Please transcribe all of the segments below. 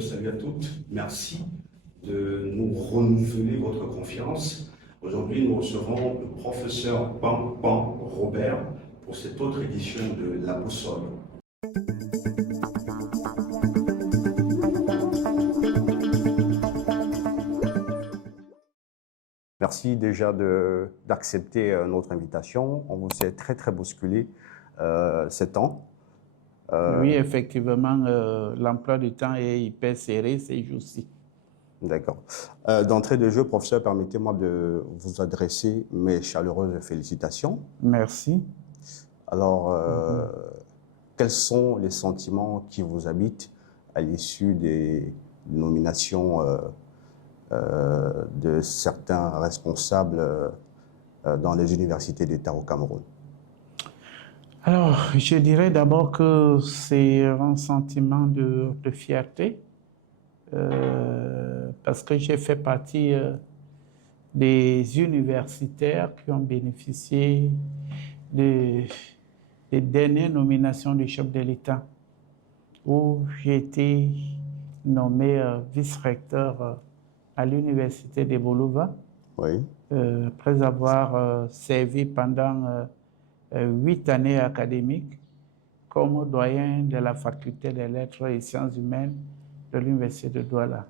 salut à toutes. Merci de nous renouveler votre confiance. Aujourd'hui, nous recevons le professeur Pampan Robert pour cette autre édition de La Boussole. Merci déjà d'accepter notre invitation. On vous est très bousculé ces temps. Oui, effectivement, l'emploi du temps est hyper serré ces jours-ci. D'accord. D'entrée de jeu, professeur, permettez-moi de vous adresser mes chaleureuses félicitations. Merci. Alors, quels sont les sentiments qui vous habitent à l'issue des nominations de certains responsables dans les universités d'État au Cameroun? Alors, je dirais d'abord que c'est un sentiment de fierté parce que j'ai fait partie des universitaires qui ont bénéficié des dernières nominations du chef de l'État où j'ai été nommé vice-recteur à l'université de Bolova, oui. Après avoir servi pendant 8 années académiques comme doyen de la faculté des lettres et sciences humaines de l'université de Douala.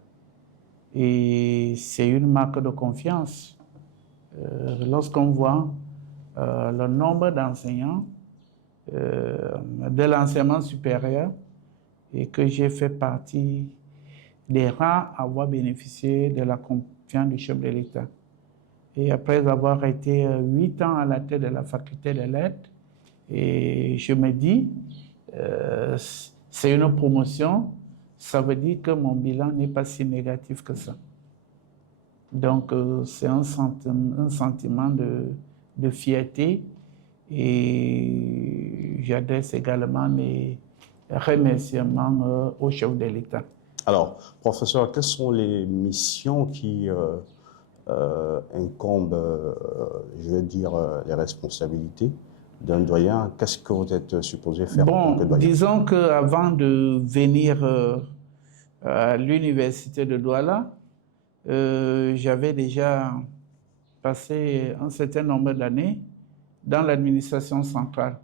Et c'est une marque de confiance lorsqu'on voit le nombre d'enseignants de l'enseignement supérieur et que j'ai fait partie des rares à avoir bénéficié de la confiance du chef de l'État. Et après avoir été 8 ans à la tête de la faculté des lettres, et je me dis, c'est une promotion, ça veut dire que mon bilan n'est pas si négatif que ça. Donc, c'est un sentiment de fierté et j'adresse également mes remerciements au chef de l'État. Alors, professeur, quelles sont les missions qui incombent, je vais dire, les responsabilités d'un doyen? Qu'est-ce que vous êtes supposé faire en tant que doyen? Disons qu'avant de venir à l'université de Douala, j'avais déjà passé un certain nombre d'années dans l'administration centrale,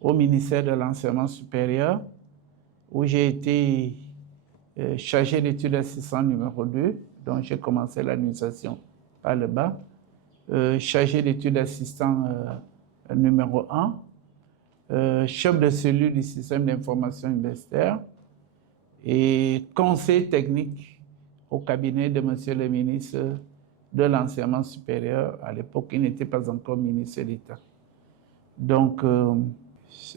au ministère de l'enseignement supérieur, où j'ai été chargé d'études assistant numéro 2, donc j'ai commencé l'administration par le bas, chargé d'études assistant numéro 1, chef de cellule du système d'information universitaire et conseiller technique au cabinet de monsieur le ministre de l'enseignement supérieur. À l'époque, il n'était pas encore ministre d'État. Donc,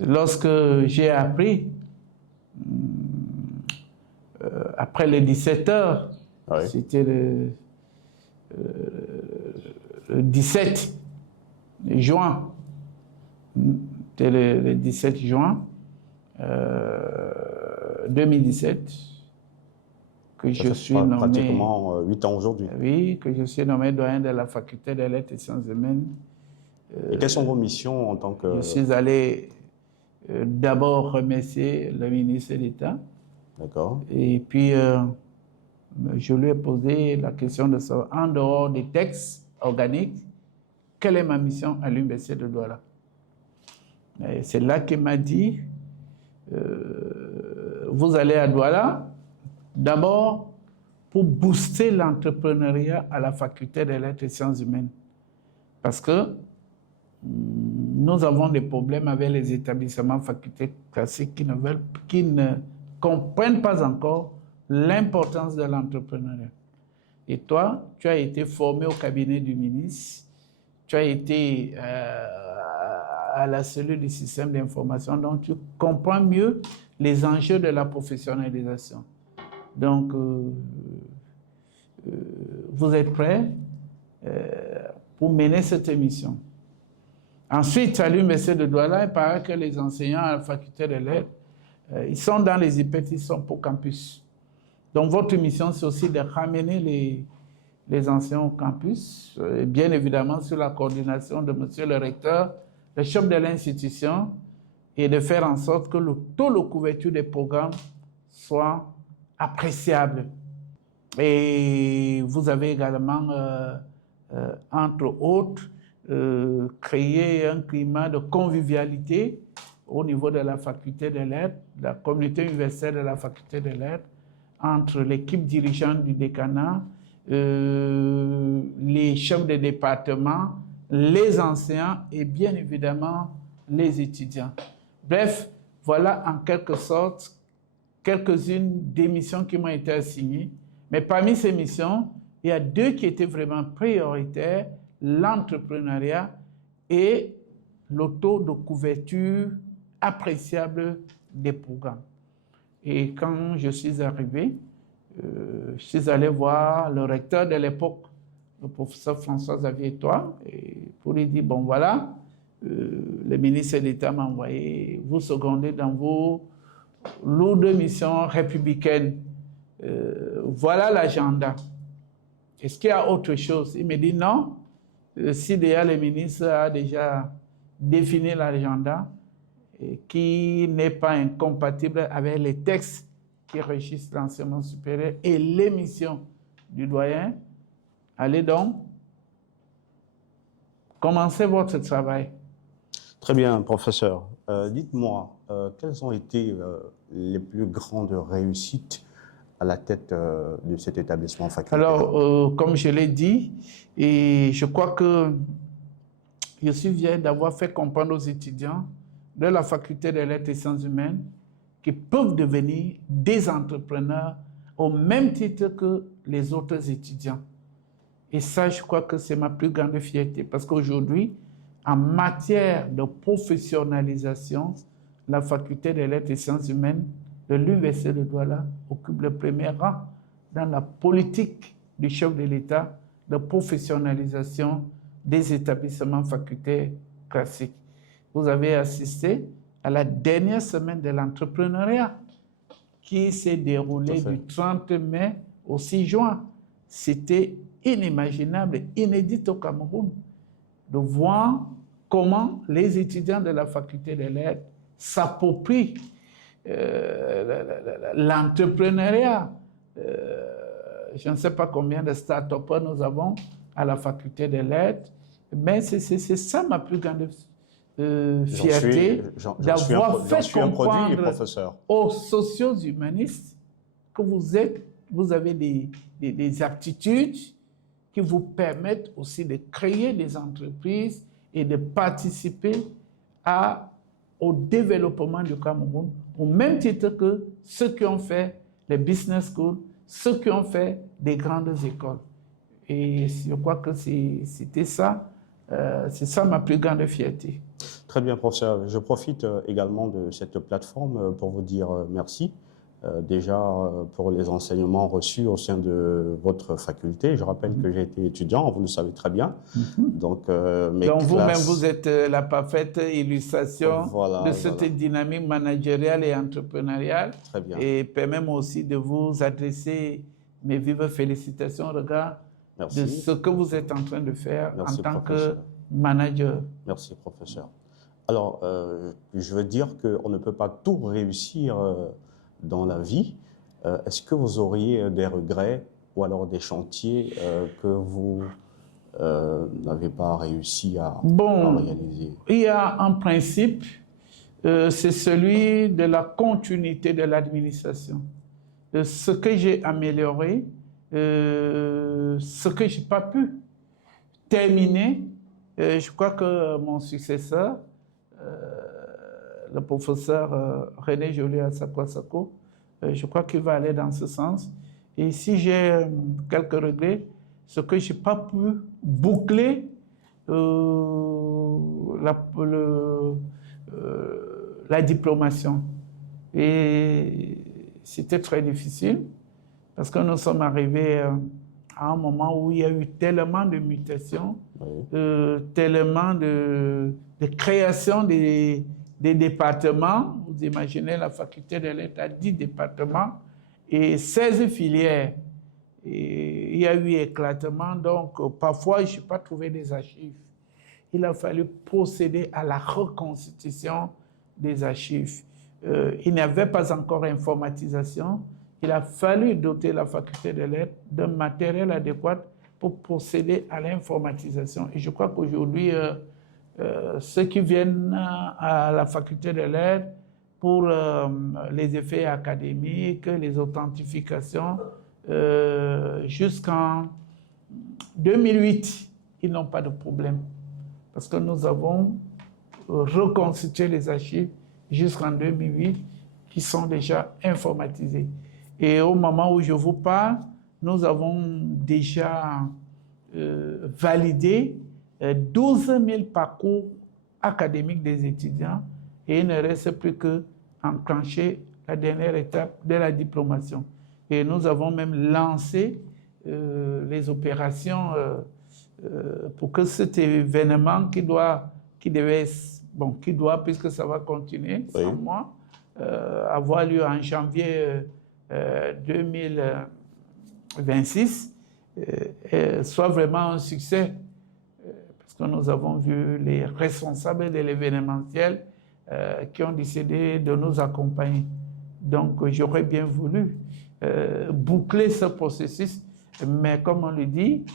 lorsque j'ai appris, après les 17 heures, oui. C'était le 17 juin, c'était le 17 juin 2017 que je suis nommé... Pratiquement 8 ans aujourd'hui. Oui, que je suis nommé doyen de la faculté des lettres et sciences humaines. Et quelles sont vos missions en tant que... Je suis allé d'abord remercier le ministre d'État. D'accord. Et puis, je lui ai posé la question de savoir, en dehors des textes organiques, quelle est ma mission à l'université de Douala? C'est là qu'il m'a dit, vous allez à Douala, d'abord pour booster l'entrepreneuriat à la faculté des lettres et sciences humaines. Parce que nous avons des problèmes avec les établissements facultés classiques qui ne comprennent pas encore l'importance de l'entrepreneuriat. Et toi, tu as été formé au cabinet du ministre, tu as été à la cellule du système d'information, donc tu comprends mieux les enjeux de la professionnalisation. Donc, vous êtes prêts pour mener cette mission. Ensuite, à l'université de Douala, il paraît que les enseignants à la faculté des lettres, ils sont dans les IPET, ils sont pour campus. Donc, votre mission, c'est aussi de ramener les enseignants au campus, bien évidemment sous la coordination de monsieur le recteur, le chef de l'institution, et de faire en sorte que le taux de couverture des programmes soit appréciable. Et vous avez également, entre autres, créé un climat de convivialité au niveau de la faculté des lettres, de la communauté universitaire de la faculté des lettres, entre l'équipe dirigeante du décanat, les chefs de département, les enseignants et bien évidemment les étudiants. Bref, voilà en quelque sorte quelques-unes des missions qui m'ont été assignées. Mais parmi ces missions, il y a deux qui étaient vraiment prioritaires, l'entrepreneuriat et le taux de couverture appréciable des programmes. Et quand je suis arrivé, je suis allé voir le recteur de l'époque, le professeur François-Xavier Toit, pour lui dire, bon voilà, le ministre d'État m'a envoyé vous seconder dans vos lourdes missions républicaines. Voilà l'agenda. Est-ce qu'il y a autre chose? Il me dit non. Si déjà le ministre a déjà défini l'agenda, qui n'est pas incompatible avec les textes qui régissent l'enseignement supérieur et les missions du doyen, allez donc, commencez votre travail. Très bien, professeur. Dites-moi, quelles ont été les plus grandes réussites à la tête de cet établissement facultaire? Alors, comme je l'ai dit, et je crois que je suis fier d'avoir fait comprendre aux étudiants de la faculté des lettres et sciences humaines qui peuvent devenir des entrepreneurs au même titre que les autres étudiants. Et ça, je crois que c'est ma plus grande fierté parce qu'aujourd'hui, en matière de professionnalisation, la faculté des lettres et sciences humaines de l'Université de Douala occupe le premier rang dans la politique du chef de l'État de professionnalisation des établissements facultaires classiques. Vous avez assisté à la dernière semaine de l'entrepreneuriat qui s'est déroulée du 30 mai au 6 juin. C'était inimaginable, inédit au Cameroun, de voir comment les étudiants de la faculté des lettres s'approprient l'entrepreneuriat. Je ne sais pas combien de start-upers nous avons à la faculté des lettres, mais c'est ça ma plus grande fierté, d'avoir fait comprendre aux socio-humanistes que vous avez des aptitudes qui vous permettent aussi de créer des entreprises et de participer au développement du Cameroun, au même titre que ceux qui ont fait les business schools, ceux qui ont fait des grandes écoles. Et je crois que c'était ça, c'est ça ma plus grande fierté. Très bien, professeur. Je profite également de cette plateforme pour vous dire merci. Déjà pour les enseignements reçus au sein de votre faculté. Je rappelle que j'ai été étudiant, vous le savez très bien. Donc vous-même, vous êtes la parfaite illustration de cette dynamique managériale et entrepreneuriale. Très bien. Et permettez-moi aussi de vous adresser mes vives félicitations au regard de ce que vous êtes en train de faire en tant que manager. Merci, professeur. Alors, je veux dire qu'on ne peut pas tout réussir dans la vie. Est-ce que vous auriez des regrets ou alors des chantiers que vous n'avez pas réussi à réaliser? Il y a un principe, c'est celui de la continuité de l'administration. Ce que j'ai amélioré, ce que je n'ai pas pu terminer, je crois que mon successeur, le professeur René Joly-Asako, je crois qu'il va aller dans ce sens. Et si j'ai quelques regrets, ce que je n'ai pas pu boucler la diplomation. Et c'était très difficile parce que nous sommes arrivés à un moment où il y a eu tellement de mutations, tellement de création des départements. Vous imaginez la faculté de lettres à 10 départements et 16 filières. Et il y a eu éclatement, donc parfois je n'ai pas trouvé des archives. Il a fallu procéder à la reconstitution des archives. Il n'y avait pas encore informatisation, il a fallu doter la faculté des lettres d'un matériel adéquat pour procéder à l'informatisation. Et je crois qu'aujourd'hui, ceux qui viennent à la faculté des lettres pour les effets académiques, les authentifications, jusqu'en 2008, ils n'ont pas de problème. Parce que nous avons reconstitué les archives jusqu'en 2008 qui sont déjà informatisées. Et au moment où je vous parle, nous avons déjà validé 12 000 parcours académiques des étudiants et il ne reste plus qu'enclencher la dernière étape de la diplomation. Et nous avons même lancé les opérations pour que cet événement qui doit, puisque ça va continuer sans moi, avoir lieu en janvier 2026, soit vraiment un succès. Parce que nous avons vu les responsables de l'événementiel qui ont décidé de nous accompagner. Donc, j'aurais bien voulu boucler ce processus, mais comme on le dit,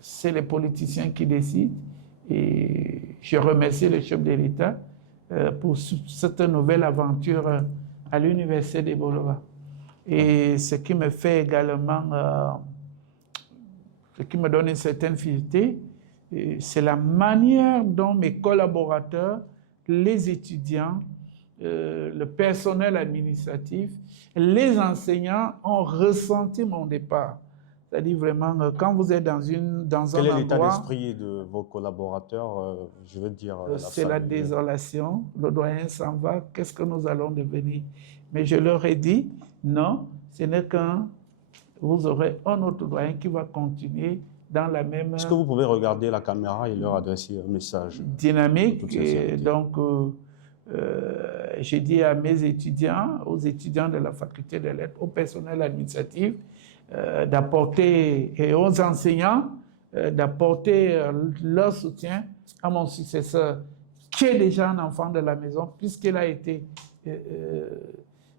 c'est les politiciens qui décident. Et je remercie le chef de l'État pour cette nouvelle aventure à l'Université de Bolova. Et ce qui me fait également, ce qui me donne une certaine fierté, c'est la manière dont mes collaborateurs, les étudiants, le personnel administratif, les enseignants ont ressenti mon départ. C'est-à-dire vraiment, quand vous êtes dans un endroit... Quel est l'état d'esprit de vos collaborateurs, je veux dire c'est la désolation, le doyen s'en va, qu'est-ce que nous allons devenir? Mais je leur ai dit, non, ce n'est qu'un... Vous aurez un autre doyen qui va continuer dans la même... Est-ce que vous pouvez regarder la caméra et leur adresser un message dynamique? Et donc, j'ai dit à mes étudiants, aux étudiants de la faculté des lettres, au personnel administratif, d'apporter, et aux enseignants, d'apporter leur soutien à mon successeur, qui est déjà un enfant de la maison, puisqu'il a été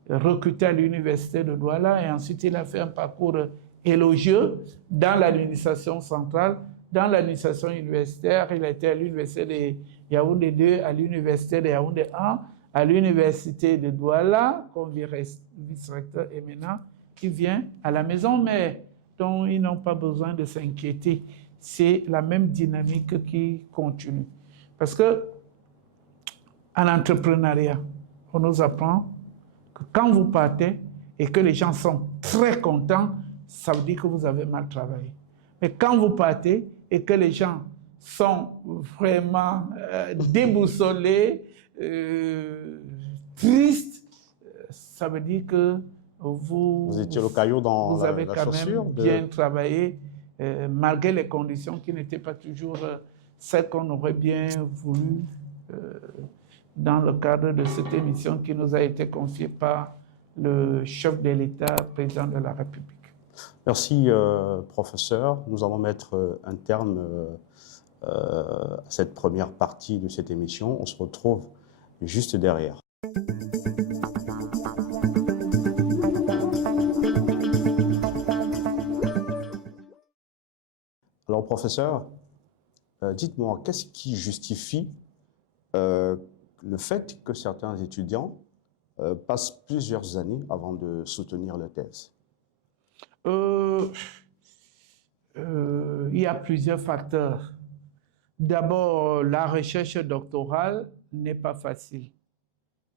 recruté à l'université de Douala, et ensuite il a fait un parcours élogieux dans l'administration centrale, dans l'administration universitaire. Il a été à l'université de Yaoundé 2, à l'université de Yaoundé 1, à l'université de Douala, comme vice-recteur, et maintenant il vient à la maison, mais dont ils n'ont pas besoin de s'inquiéter. C'est la même dynamique qui continue. Parce que en entrepreneuriat, on nous apprend que quand vous partez et que les gens sont très contents, ça veut dire que vous avez mal travaillé. Mais quand vous partez et que les gens sont vraiment déboussolés, tristes, ça veut dire que vous étiez le caillou dans vous avez la quand chaussure même bien travaillé, malgré les conditions qui n'étaient pas toujours celles qu'on aurait bien voulu dans le cadre de cette émission qui nous a été confiée par le chef de l'État, président de la République. Merci, professeur. Nous allons mettre un terme à cette première partie de cette émission. On se retrouve juste derrière. Alors, professeur, dites-moi, qu'est-ce qui justifie le fait que certains étudiants passent plusieurs années avant de soutenir leur thèse? Il y a plusieurs facteurs. D'abord, la recherche doctorale n'est pas facile.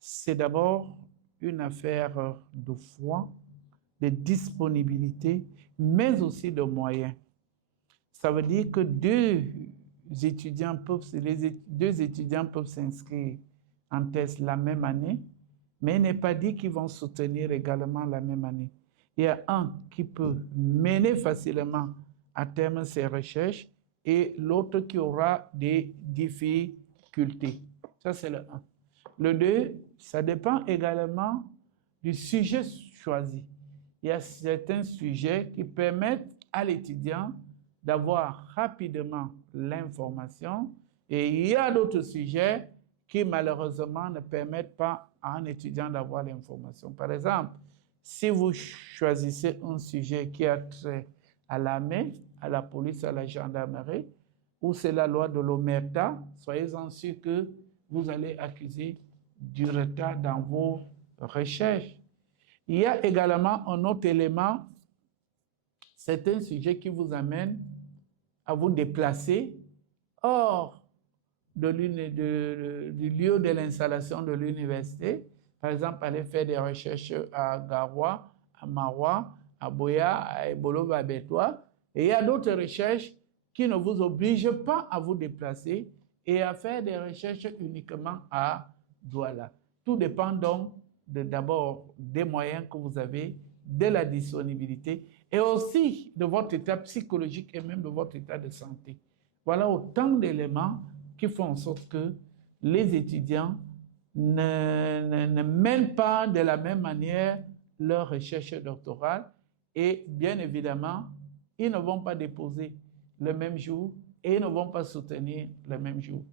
C'est d'abord une affaire de foi, de disponibilité, mais aussi de moyens. Ça veut dire que deux étudiants peuvent s'inscrire en thèse la même année, mais il n'est pas dit qu'ils vont soutenir également la même année. Il y a un qui peut mener facilement à terme ses recherches et l'autre qui aura des difficultés. Ça, c'est le 1. Le 2, ça dépend également du sujet choisi. Il y a certains sujets qui permettent à l'étudiant d'avoir rapidement l'information et il y a d'autres sujets qui malheureusement ne permettent pas à un étudiant d'avoir l'information. Par exemple, si vous choisissez un sujet qui a trait à l'armée, à la police, à la gendarmerie, ou c'est la loi de l'omerta, soyez-en sûrs que vous allez accuser du retard dans vos recherches. Il y a également un autre élément, c'est un sujet qui vous amène à vous déplacer hors du lieu de l'installation de l'université. Par exemple, aller faire des recherches à Garoua, à Maroua, à Boya, à Ebolo, à Betoua. Et il y a d'autres recherches qui ne vous obligent pas à vous déplacer et à faire des recherches uniquement à Douala. Tout dépend donc d'abord des moyens que vous avez, de la disponibilité et aussi de votre état psychologique et même de votre état de santé. Voilà autant d'éléments qui font en sorte que les étudiants ne mènent pas de la même manière leur recherche doctorale et bien évidemment, ils ne vont pas déposer le même jour et ils ne vont pas soutenir le même jour.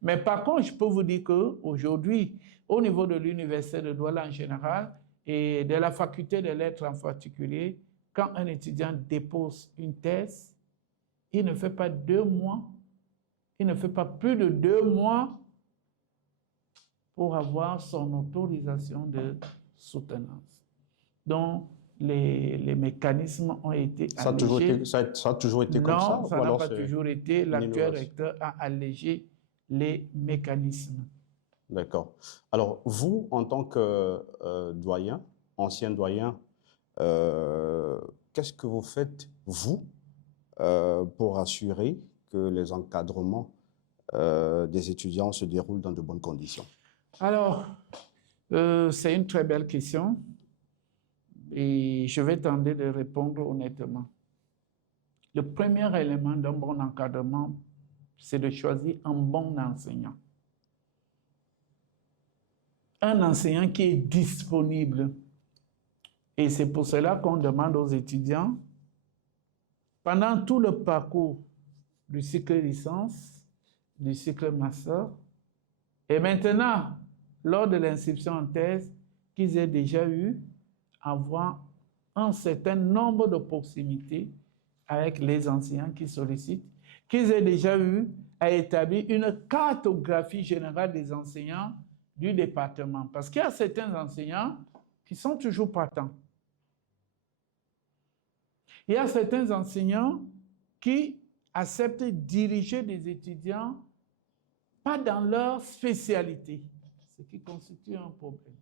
Mais par contre, je peux vous dire qu'aujourd'hui, au niveau de l'Université de Douala en général et de la faculté de lettres en particulier, quand un étudiant dépose une thèse, il ne fait pas 2 mois, il ne fait pas plus de 2 mois pour avoir son autorisation de soutenance. Donc, les mécanismes ont été allégés. Ça a toujours été comme ça? Non, ça n'a pas toujours été. L'actuel recteur a allégé les mécanismes. D'accord. Alors, vous, en tant que doyen, ancien doyen, qu'est-ce que vous faites, vous, pour assurer que les encadrements des étudiants se déroulent dans de bonnes conditions? Alors, c'est une très belle question et je vais tenter de répondre honnêtement. Le premier élément d'un bon encadrement, c'est de choisir un bon enseignant. Un enseignant qui est disponible. Et c'est pour cela qu'on demande aux étudiants, pendant tout le parcours du cycle licence, du cycle master, et maintenant, lors de l'inscription en thèse, qu'ils aient déjà eu à avoir un certain nombre de proximités avec les enseignants qui sollicitent, qu'ils aient déjà eu à établir une cartographie générale des enseignants du département. Parce qu'il y a certains enseignants qui sont toujours partants. Il y a certains enseignants qui acceptent de diriger des étudiants pas dans leur spécialité, ce qui constitue un problème.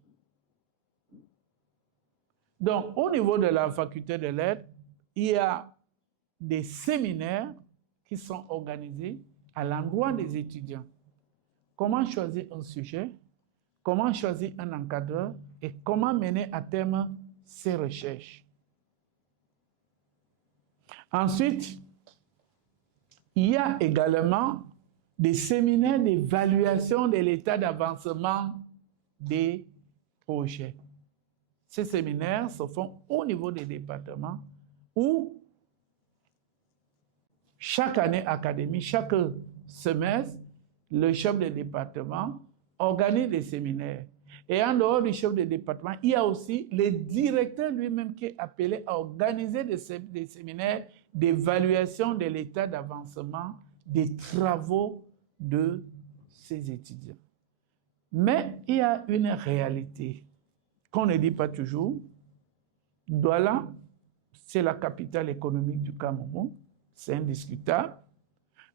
Donc, au niveau de la faculté de lettres, il y a des séminaires qui sont organisés à l'endroit des étudiants. Comment choisir un sujet, comment choisir un encadreur et comment mener à terme ses recherches. Ensuite, il y a également des séminaires d'évaluation de l'état d'avancement des projets. Ces séminaires se font au niveau des départements où chaque année académique, chaque semestre, le chef de département organise des séminaires. Et en dehors du chef de département, il y a aussi le directeur lui-même qui est appelé à organiser des séminaires d'évaluation de l'état d'avancement des travaux de ses étudiants. Mais il y a une réalité qu'on ne dit pas toujours. Douala, c'est la capitale économique du Cameroun, c'est indiscutable.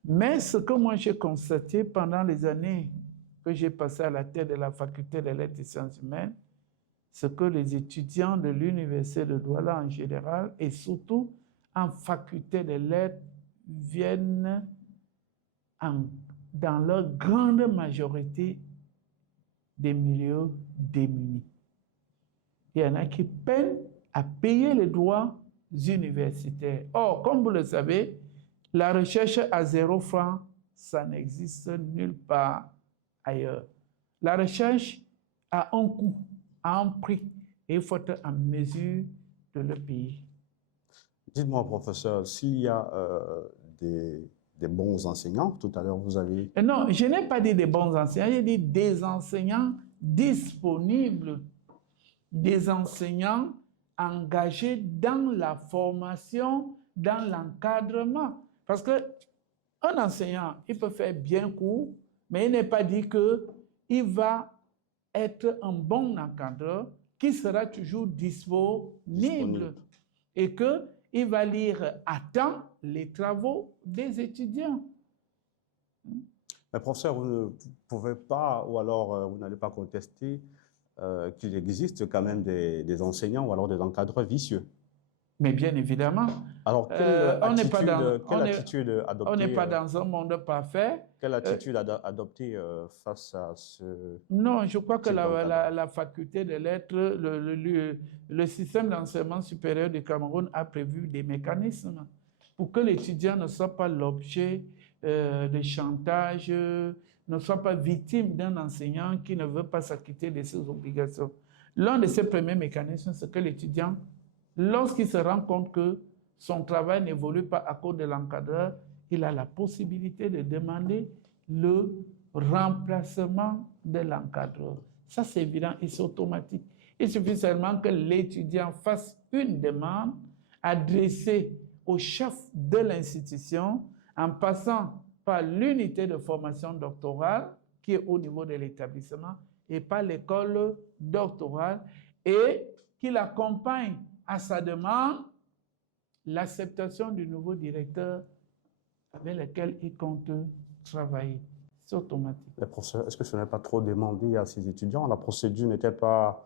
Mais ce que moi j'ai constaté pendant les années que j'ai passées à la tête de la faculté des lettres et sciences humaines, c'est que les étudiants de l'université de Douala en général et surtout en faculté des lettres viennent dans leur grande majorité des milieux démunis. Il y en a qui peinent à payer les droits universitaires. Or, comme vous le savez, la recherche à 0 franc, ça n'existe nulle part ailleurs. La recherche a un coût, a un prix, et il faut être en mesure de le payer. Dites-moi, professeur, s'il y a des des bons enseignants. Tout à l'heure, vous avez... Non, je n'ai pas dit des bons enseignants, j'ai dit des enseignants disponibles, des enseignants engagés dans la formation, dans l'encadrement. Parce que un enseignant, il peut faire bien court, mais il n'est pas dit qu'il va être un bon encadreur qui sera toujours disponible. Et qu'il va lire à temps les travaux des étudiants. Mais professeur, vous ne pouvez pas, ou alors vous n'allez pas contester qu'il existe quand même des enseignants ou alors des encadreurs vicieux. Mais bien évidemment. Alors, quelle attitude adopter? On n'est pas dans un monde parfait. Quelle attitude adopter face à ce... Non, je crois que la faculté de lettres, le système d'enseignement supérieur du Cameroun a prévu des mécanismes pour que l'étudiant ne soit pas l'objet de chantage, ne soit pas victime d'un enseignant qui ne veut pas s'acquitter de ses obligations. L'un de ces premiers mécanismes, c'est que l'étudiant, lorsqu'il se rend compte que son travail n'évolue pas à cause de l'encadreur, il a la possibilité de demander le remplacement de l'encadreur. Ça, c'est évident et c'est automatique. Il suffit seulement que l'étudiant fasse une demande adressée au chef de l'institution en passant par l'unité de formation doctorale qui est au niveau de l'établissement et par l'école doctorale et qu'il accompagne à sa demande l'acceptation du nouveau directeur avec lequel il compte travailler. C'est automatique. Mais professeur, est-ce que ce n'est pas trop demandé à ces étudiants? La procédure n'était pas,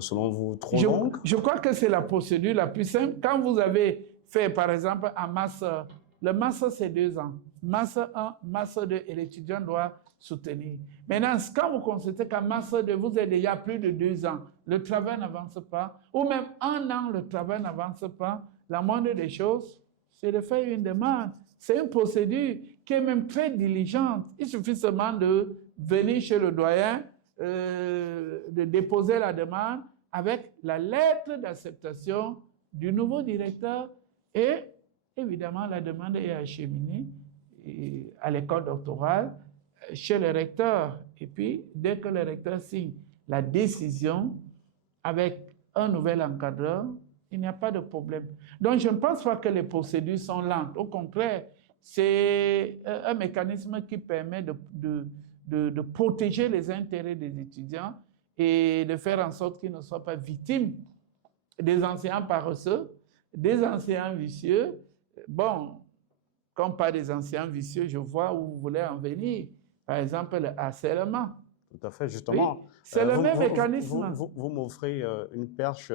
selon vous, trop longue? Je crois que c'est la procédure la plus simple. Quand vous avez fait, par exemple, un master, le master, c'est 2 ans. Master 1, master 2, et l'étudiant doit soutenir. Maintenant, quand vous constatez qu'en master 2, vous êtes déjà plus de 2 ans, le travail n'avance pas, ou même 1 an, le travail n'avance pas, la moindre des choses, c'est de faire une demande. C'est une procédure qui est même très diligente. Il suffit seulement de venir chez le doyen, de déposer la demande avec la lettre d'acceptation du nouveau directeur et évidemment la demande est acheminée à l'école doctorale chez le recteur. Et puis, dès que le recteur signe la décision avec un nouvel encadreur, il n'y a pas de problème. Donc, je ne pense pas que les procédures sont lentes. Au contraire, c'est un mécanisme qui permet de protéger les intérêts des étudiants et de faire en sorte qu'ils ne soient pas victimes des enseignants paresseux, des enseignants vicieux. Bon, comme pas des enseignants vicieux, je vois où vous voulez en venir. Par exemple, le harcèlement. Tout à fait, justement. Oui, c'est le même mécanisme. Vous m'offrez une perche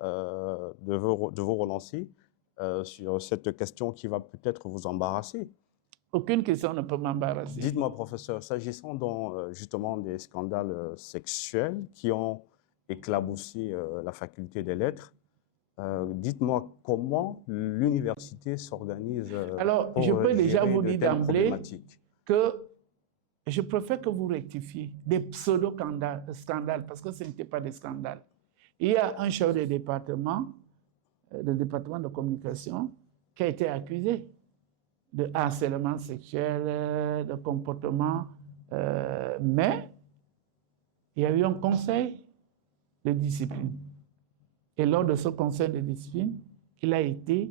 de vous relancer sur cette question qui va peut-être vous embarrasser. Aucune question ne peut m'embarrasser. Dites-moi, professeur, s'agissant justement des scandales sexuels qui ont éclaboussé la faculté des lettres, dites-moi comment l'université s'organise. Alors, je peux déjà vous dire d'emblée que je préfère que vous rectifiez des pseudo-scandales, parce que ce n'était pas des scandales. Il y a un chef de département de communication, qui a été accusé de harcèlement sexuel, de comportement, mais il y a eu un conseil de discipline. Et lors de ce conseil de discipline, il a été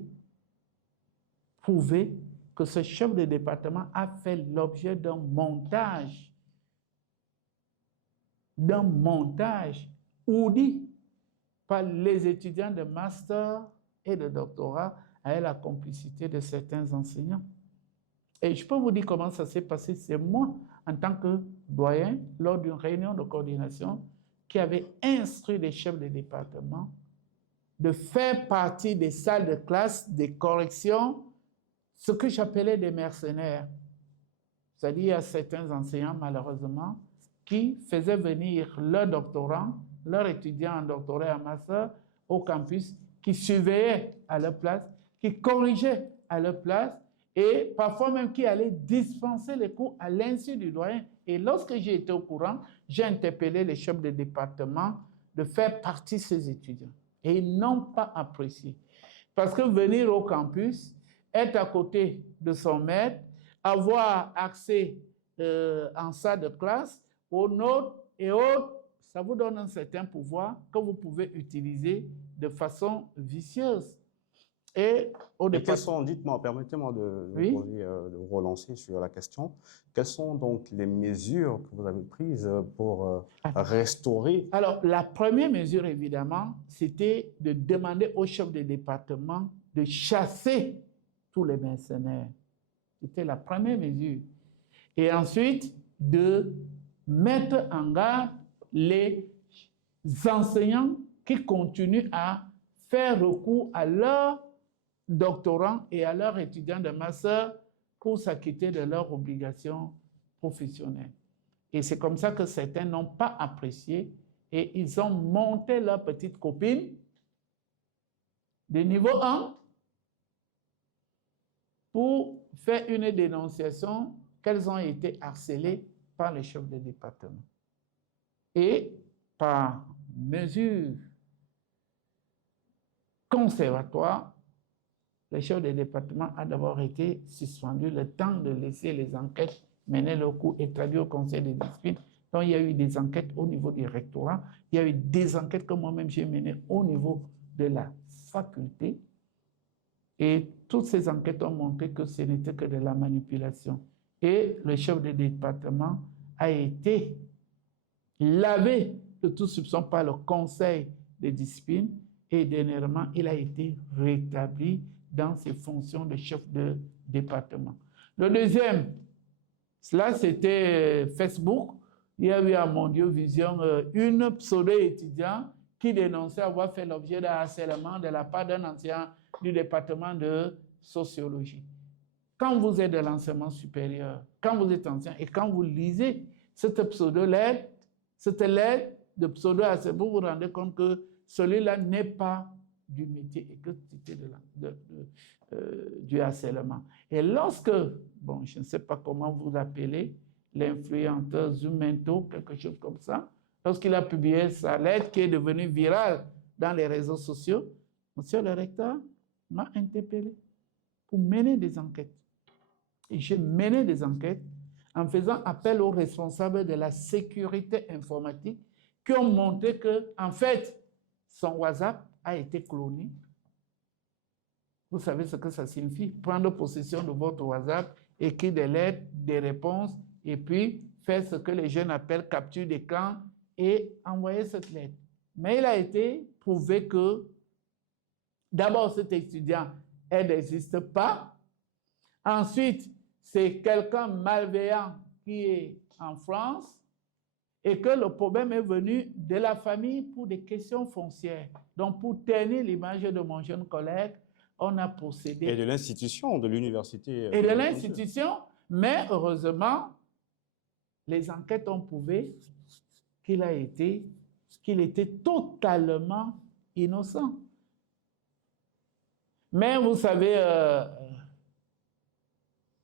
prouvé que ce chef de département a fait l'objet d'un montage ourdi par les étudiants de master et de doctorat avec la complicité de certains enseignants. Et je peux vous dire comment ça s'est passé. C'est moi, en tant que doyen, lors d'une réunion de coordination, qui avait instruit les chefs de département de faire partie des salles de classe, des corrections, ce que j'appelais des mercenaires. C'est-à-dire, il y a certains enseignants, malheureusement, qui faisaient venir leurs doctorants, leurs étudiants en doctorat et en master au campus, qui surveillaient à leur place, qui corrigeaient à leur place et parfois même qui allaient dispenser les cours à l'insu du doyen. Et lorsque j'ai été au courant, j'ai interpellé les chefs de département de faire partie de ces étudiants. Et ils n'ont pas apprécié. Parce que venir au campus, être à côté de son maître, avoir accès en salle de classe aux notes et autres, ça vous donne un certain pouvoir que vous pouvez utiliser de façon vicieuse. Et au départ, dites-moi, permettez-moi de oui? de vous relancer sur la question. Quelles sont donc les mesures que vous avez prises pour restaurer? Alors, la première mesure, évidemment, c'était de demander au chef de département de chasser tous les mercenaires. C'était la première mesure. Et ensuite, de mettre en garde les enseignants qui continuent à faire recours à leurs doctorants et à leurs étudiants de master pour s'acquitter de leurs obligations professionnelles. Et c'est comme ça que certains n'ont pas apprécié et ils ont monté leur petite copine de niveau 1 pour faire une dénonciation qu'elles ont été harcelées par les chefs de département. Et par mesure conservatoire, le chef de département a d'abord été suspendu le temps de laisser les enquêtes mener leur cours et traduire au conseil de discipline. Donc, il y a eu des enquêtes au niveau du rectorat, il y a eu des enquêtes que moi-même j'ai menées au niveau de la faculté. Et toutes ces enquêtes ont montré que ce n'était que de la manipulation. Et le chef de département a été lavé de tout soupçon par le conseil de discipline et dernièrement, il a été rétabli dans ses fonctions de chef de département. Le deuxième, cela c'était Facebook. Il y a eu à Mondiovision une pseudo-étudiante qui dénonçait avoir fait l'objet d'un harcèlement de la part d'un ancien du département de sociologie. Quand vous êtes de l'enseignement supérieur, quand vous êtes ancien et quand vous lisez cette pseudo-lettre, cette lettre de pseudo-harcèlement, vous vous rendez compte que celui-là n'est pas du métier et que c'était du harcèlement. Et lorsque, bon, je ne sais pas comment vous l'appelez, l'influenceur Zumento, quelque chose comme ça, lorsqu'il a publié sa lettre qui est devenue virale dans les réseaux sociaux, monsieur le recteur m'a interpellé pour mener des enquêtes. Et j'ai mené des enquêtes en faisant appel aux responsables de la sécurité informatique qui ont montré que, en fait, son WhatsApp a été cloné. Vous savez ce que ça signifie? Prendre possession de votre WhatsApp, écrire des lettres, des réponses, et puis faire ce que les jeunes appellent capture d'écran et envoyer cette lettre. Mais il a été prouvé que, d'abord, cet étudiant, elle n'existe pas. Ensuite, c'est quelqu'un malveillant qui est en France et que le problème est venu de la famille pour des questions foncières. Donc, pour ternir l'image de mon jeune collègue, on a procédé. Et de l'institution, de l'université. Et de l'institution, mais heureusement, les enquêtes ont prouvé qu'il était totalement innocent. Mais vous savez,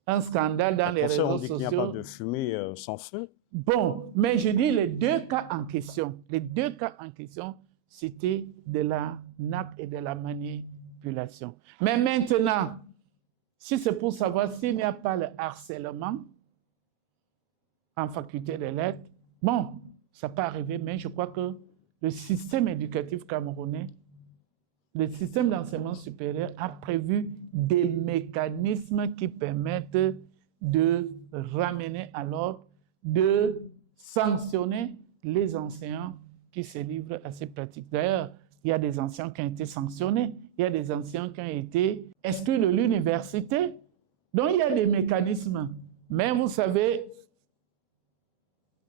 un scandale dans les réseaux on dit sociaux. qu'il n'y a pas de fumée sans feu. Bon, mais je dis les deux cas en question, c'était de la nappe et de la manipulation. Mais maintenant, si c'est pour savoir s'il n'y a pas le harcèlement en faculté des lettres, bon, ça peut arriver, mais je crois que le système éducatif camerounais, le système d'enseignement supérieur a prévu des mécanismes qui permettent de ramener à l'ordre, de sanctionner les enseignants qui se livrent à ces pratiques. D'ailleurs, il y a des enseignants qui ont été sanctionnés, il y a des enseignants qui ont été exclus de l'université. Donc, il y a des mécanismes. Mais vous savez,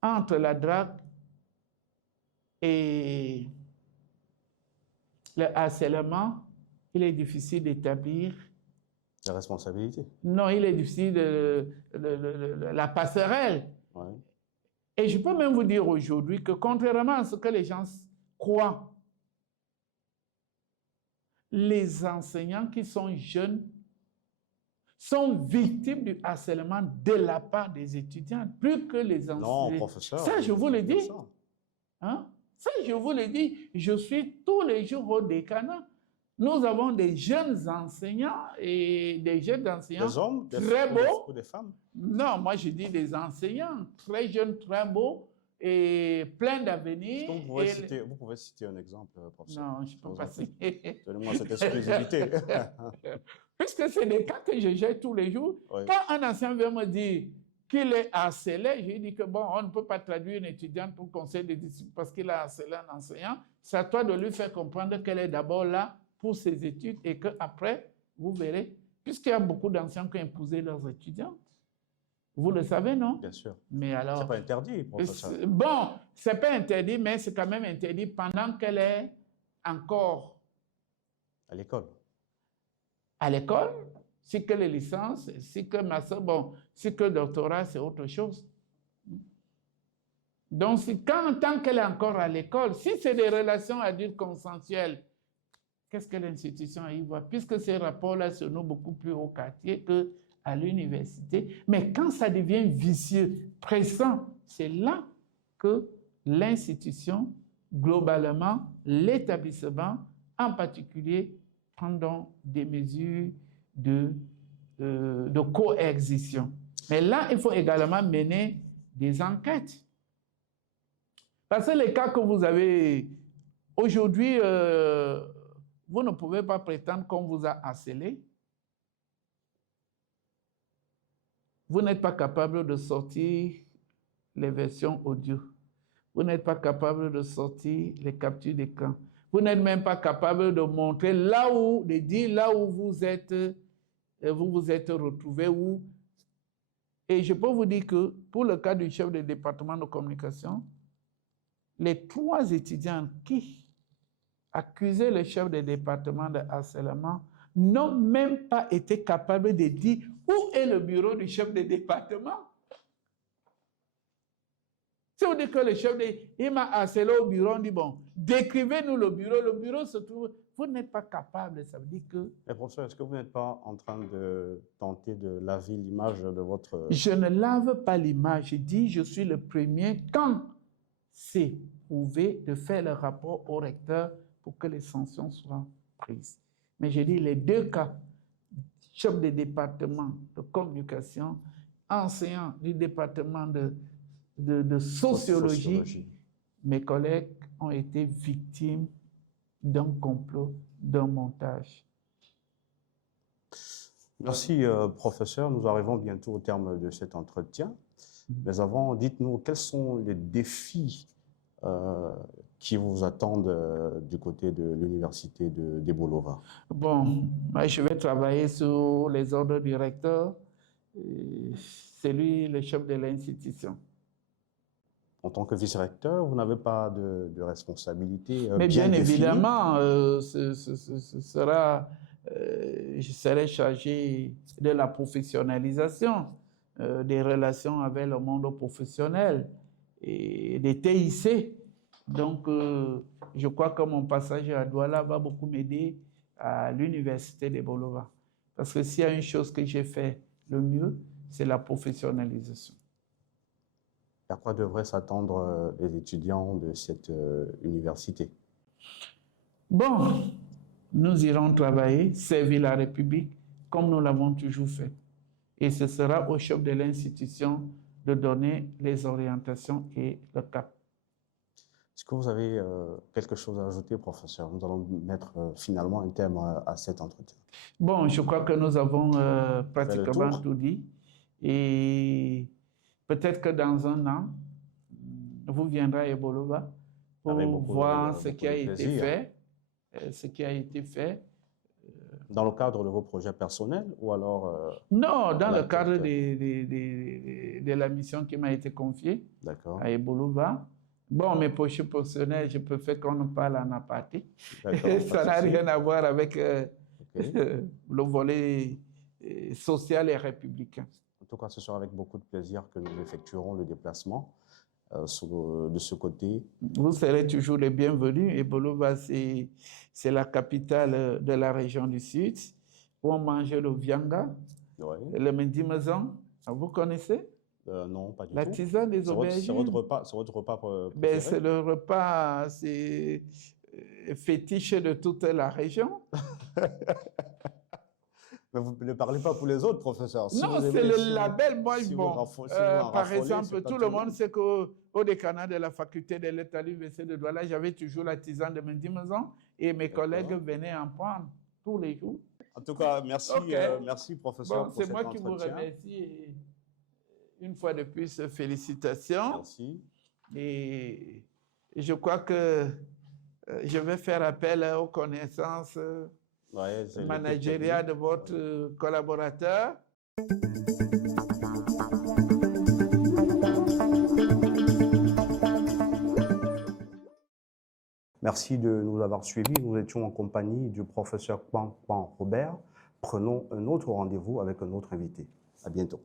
entre la drague et le harcèlement, il est difficile d'établir la responsabilité. Non, il est difficile la passerelle. Ouais. Et je peux même vous dire aujourd'hui que contrairement à ce que les gens croient, les enseignants qui sont jeunes sont victimes du harcèlement de la part des étudiants, plus que les enseignants. Non, professeur. Ça, je vous le dis. Hein? Ça, je vous le dis. Je suis tous les jours au décanat. Nous avons des jeunes enseignants et des jeunes enseignants Des hommes, très beaux. ou des femmes? Non, moi je dis des enseignants très jeunes, très beaux et pleins d'avenir. Vous pouvez citer un exemple, professeur? Non, je ne peux pas citer. Donnez-moi cette exclusivité. Puisque c'est des cas que je gère tous les jours. Oui. Quand un enseignant vient me dire qu'il est harcelé, je lui dis que bon, on ne peut pas traduire une étudiante pour conseil de discipline parce qu'il a harcelé un enseignant. C'est à toi de lui faire comprendre qu'elle est d'abord là pour ses études et qu'après, vous verrez, puisqu'il y a beaucoup d'enseignants qui ont épousé leurs étudiantes. Vous le savez, non? Bien sûr. Mais alors, c'est pas interdit, professeur. Bon, c'est pas interdit, mais c'est quand même interdit pendant qu'elle est encore à l'école. À l'école, si que les licences, si que master, bon, si que doctorat, c'est autre chose. Donc, tant qu'elle est encore à l'école, si c'est des relations adultes consensuelles, qu'est-ce que l'institution y voit? Puisque ces rapports-là se nouent beaucoup plus au quartier qu'à l'université. Mais quand ça devient vicieux, pressant, c'est là que l'institution, globalement, l'établissement, en particulier, prendront des mesures de coercition. Mais là, il faut également mener des enquêtes. Parce que les cas que vous avez aujourd'hui, vous ne pouvez pas prétendre qu'on vous a harcelé. Vous n'êtes pas capable de sortir les versions audio. Vous n'êtes pas capable de sortir les captures d'écran. Vous n'êtes même pas capable de montrer de dire là où vous vous êtes retrouvé. Et je peux vous dire que pour le cas du chef de département de communication, les 3 étudiants qui accusaient le chef de département de harcèlement n'ont même pas été capables de dire où est le bureau du chef de département. Si on dit que le chef il m'a harcelé au bureau, on dit bon, décrivez-nous le bureau se trouve, vous n'êtes pas capable, ça veut dire que... Mais professeur, est-ce que vous n'êtes pas en train de tenter de laver l'image de votre... Je ne lave pas l'image, je dis je suis le premier quand c'est prouvé de faire le rapport au recteur pour que les sanctions soient prises. Mais je dis les 2 cas, chef de département de communication, enseignant du département de sociologie, mes collègues ont été victimes d'un complot, d'un montage. Merci, professeur. Nous arrivons bientôt au terme de cet entretien. Mais avant, dites-nous, quels sont les défis qui vous attendent du côté de l'université de Bolova? Bon, je vais travailler sur les ordres du recteur. C'est lui le chef de l'institution. En tant que vice-recteur, vous n'avez pas de responsabilité mais bien définie? Évidemment, je serai chargé de la professionnalisation des relations avec le monde professionnel et des TIC. Donc, je crois que mon passage à Douala va beaucoup m'aider à l'université de Bolova. Parce que s'il y a une chose que j'ai fait le mieux, c'est la professionnalisation. À quoi devraient s'attendre les étudiants de cette université? Bon, nous irons travailler, servir la République comme nous l'avons toujours fait. Et ce sera au chef de l'institution de donner les orientations et le cap. Est-ce que vous avez quelque chose à ajouter, professeur? Nous allons mettre finalement un terme à cet entretien. Bon, je crois que nous avons pratiquement tout dit. Et peut-être que dans un an, vous viendrez à Bolova pour voir ce qui a été fait. Dans le cadre de vos projets personnels ou alors... Non, dans le cadre de la mission qui m'a été confiée à Ebolova. Bon, mes projets personnels, je préfère qu'on ne parle en aparté. Ça n'a rien à voir avec le volet social et républicain. En tout cas, ce sera avec beaucoup de plaisir que nous effectuerons le déplacement de ce côté. Vous serez toujours les bienvenus. Ebolova, c'est la capitale de la région du Sud, où on mange le vianga, le mendimazan. Vous connaissez? Non, pas du tout. La tisane des aubergines. C'est votre repas préféré? C'est le repas, c'est fétiche de toute la région. Mais vous ne parlez pas pour les autres, professeur. Si Non, vous c'est aimez- le si vous- label. Moi, si vous bon, raffo- si vous en par raffolez, exemple, c'est pas tout le monde sait qu'au décanat de la faculté des lettres à l'université de Douala, j'avais toujours la tisane de Mendy Maison et mes D'accord. collègues venaient en prendre tous les jours. En tout cas, merci, Ok. merci professeur, Bon, pour c'est cet moi qui vous entretien. remercie et une fois de plus, félicitations. Merci. Et je crois que je vais faire appel aux connaissances Ouais, c'est l'équipe managériales de technique. votre collaborateur. Merci de nous avoir suivis. Nous étions en compagnie du professeur Pan Robert. Prenons un autre rendez-vous avec un autre invité. À bientôt.